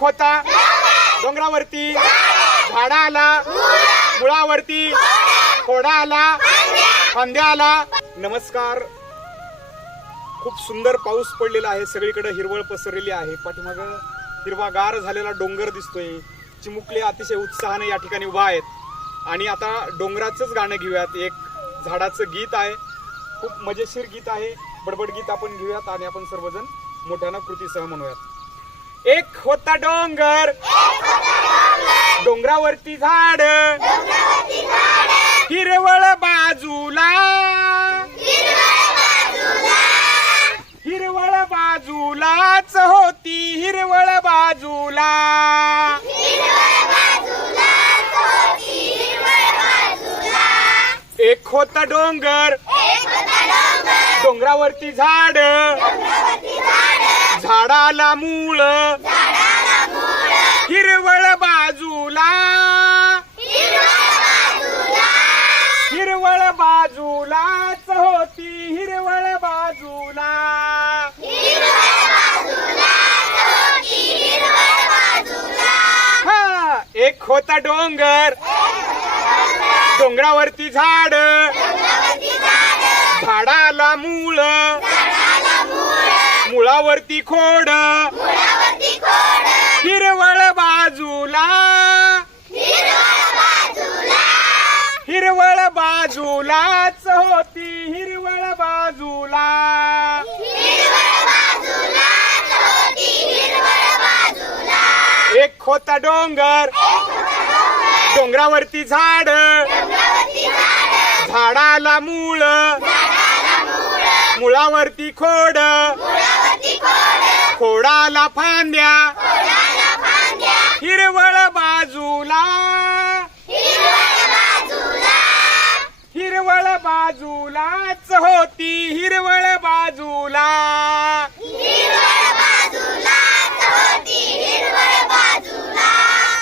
एक होता डोंगरावरती. झाडाला. मुळावरती. फांद्या आला नमस्कार. खूप सुंदर पाऊस पडलेला आहे. सगळीकडे हिरवळ पसरलेली आहे. पाठीमाग हिरवागार झालेला डोंगर दिसतोय. चिमुकले अतिशय उत्साहाने या ठिकाणी उभा आहेत. आणि आता डोंगराचंच गाणं घेऊयात. एक झाडाचं गीत आहे. खूप मजेशीर गीत आहे. बडबड गीत आपण घेऊयात आणि आपण सर्वजण मोठ्यानं कृतीसह म्हणूयात. एक होता डोंगर. डोंगरावरती झाड. हिरवळ बाजूला. हिरवळ बाजूलाच होती हिरवळ बाजूला. एक होता डोंगर. डोंगरावरती झाड. झाडाला मूळ. हिरवळ बाजूला. हिरवळ बाजूलाच होती हिरवळ बाजूला. हा एक होता डोंगर. डोंगरावरती झाड झाडाला मूळ मुळावरती खोड. हिरवळ बाजूला. हिरवळ बाजूलाच होती हिरवळ बाजूला. एक होता डोंगर डोंगरावरती झाड झाडाला मूळ मुळावरती खोड. खोडाला फांद्या. हिरवळ बाजूला. हिरवळ बाजूलाच होती हिरवळ बाजूला.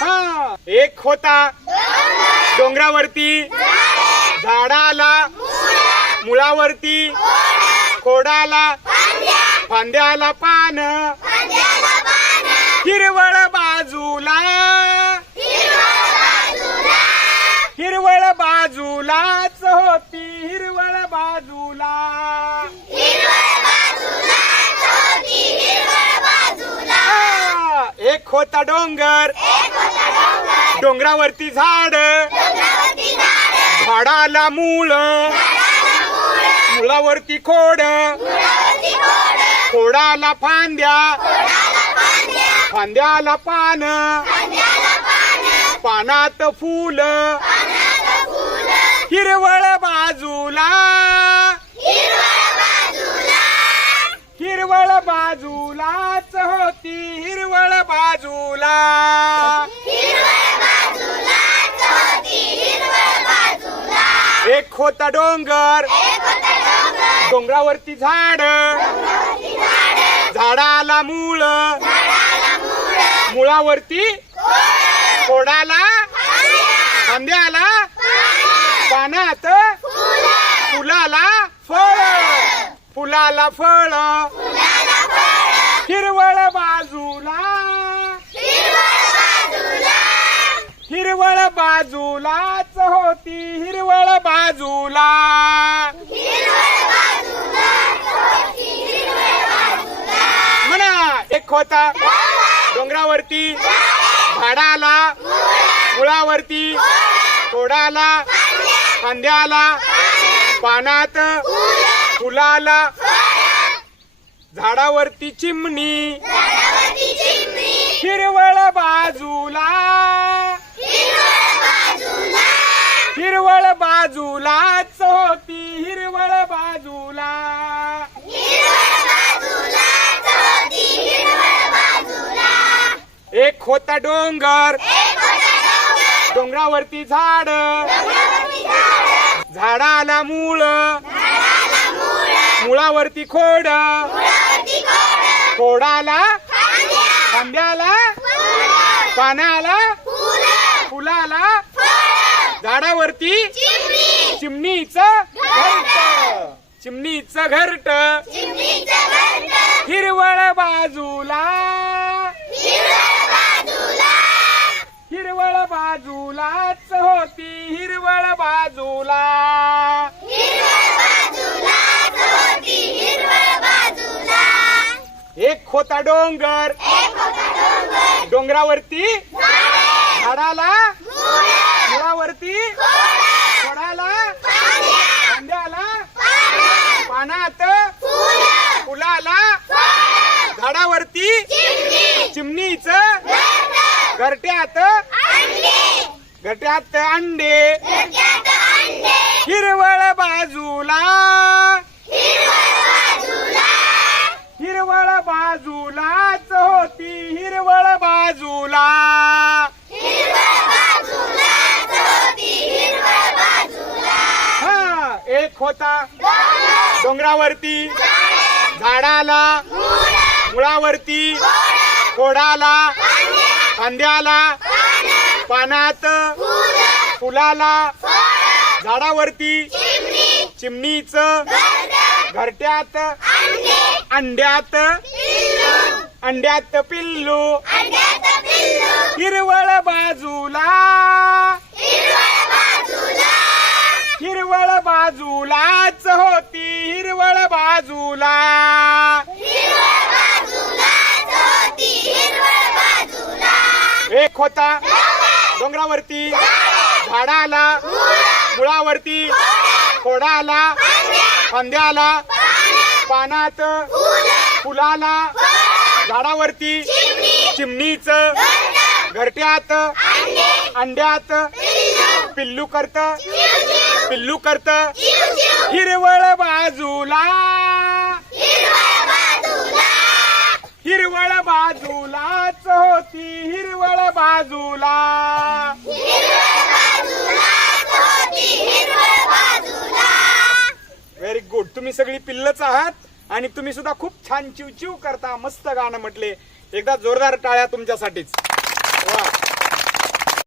हा एक होता डोंगरावरती. झाडाला. मुळावरती. खोडाला. फांद्याला पान. हिरवळ बाजूला. हिरवळ बाजूलाच होती हिरवळ बाजूला. एक होता डोंगर. डोंगरावरती झाड. झाडाला मूळ. मुळावरती खोड. खोडाला फांद्या फांद्याला पान. पानात फुल. हिरवळ बाजूला. हिरवळ बाजूलाच होती. हिरवळ बाजूला. एक होता डोंगर. डोंगरावरती झाड. झाडाला मूळ. मुळावरती कोडाला आंब्याला पानात फुलाला फळ. फुलाला फळ. हिरवळ बाजूला. हिरवळ बाजूलाच होती हिरवळ बाजूला. एक होता डोंगरावरती. झाडाला मुळावरती. खोडाला फांद्याला. पानात. फुलाला. झाडावरती चिमणी. हिरवळ बाजूला. हिरवळ बाजूलाच होती. हिरवळ बाजूला. एक होता डोंगर. डोंगरावरती झाड. झाडाला मूळ. मुळावरती खोड. खोडाला. खांब्याला. पानाला फुलाला. झाडावरती. चिमणीचं घरट. चिमणीचं घरट. हिरवळ बाजूला. बाजूलाच होती हिरवळ बाजूला. एक होता डोंगर. डोंगरावरती झाडाला मुळावरती खोडाला कांद्याला पानात फुलाला झाडावरती चिमणीच घरट्यात घरट्यात अंडे. हिरवळ बाजूला. हिरवळ बाजूलाच होती हिरवळ बाजूला. हा एक होता. डोंगरावरती. झाडाला. मुळावरती. खोडाला कांद्याला पानात फुलाला झाडावरती चिमणीच घरट्यात अंड्यात अंड्यात पिल्लू हिरवळ बाजूला हिरवळ बाजूलाच होती हिरवळ बाजूला. एक होता. डोंगरावरती झाडाला मुळावरती खोडाला फांद्याला पानात फुलाला झाडावरती चिमणीच घरट्यात अंड्यात पिल्लू करत पिल्लू करत हिरवळ बाजूला. हिरवळ बाजूलाच होती हिरवळ बाजूला. व्हेरी गुड तुम्ही सगळी पिल्लच आहात आणि तुम्ही सुद्धा खूप छान चिवचिव करता मस्त गाणं म्हटले. एकदा जोरदार टाळ्या तुमच्यासाठीच.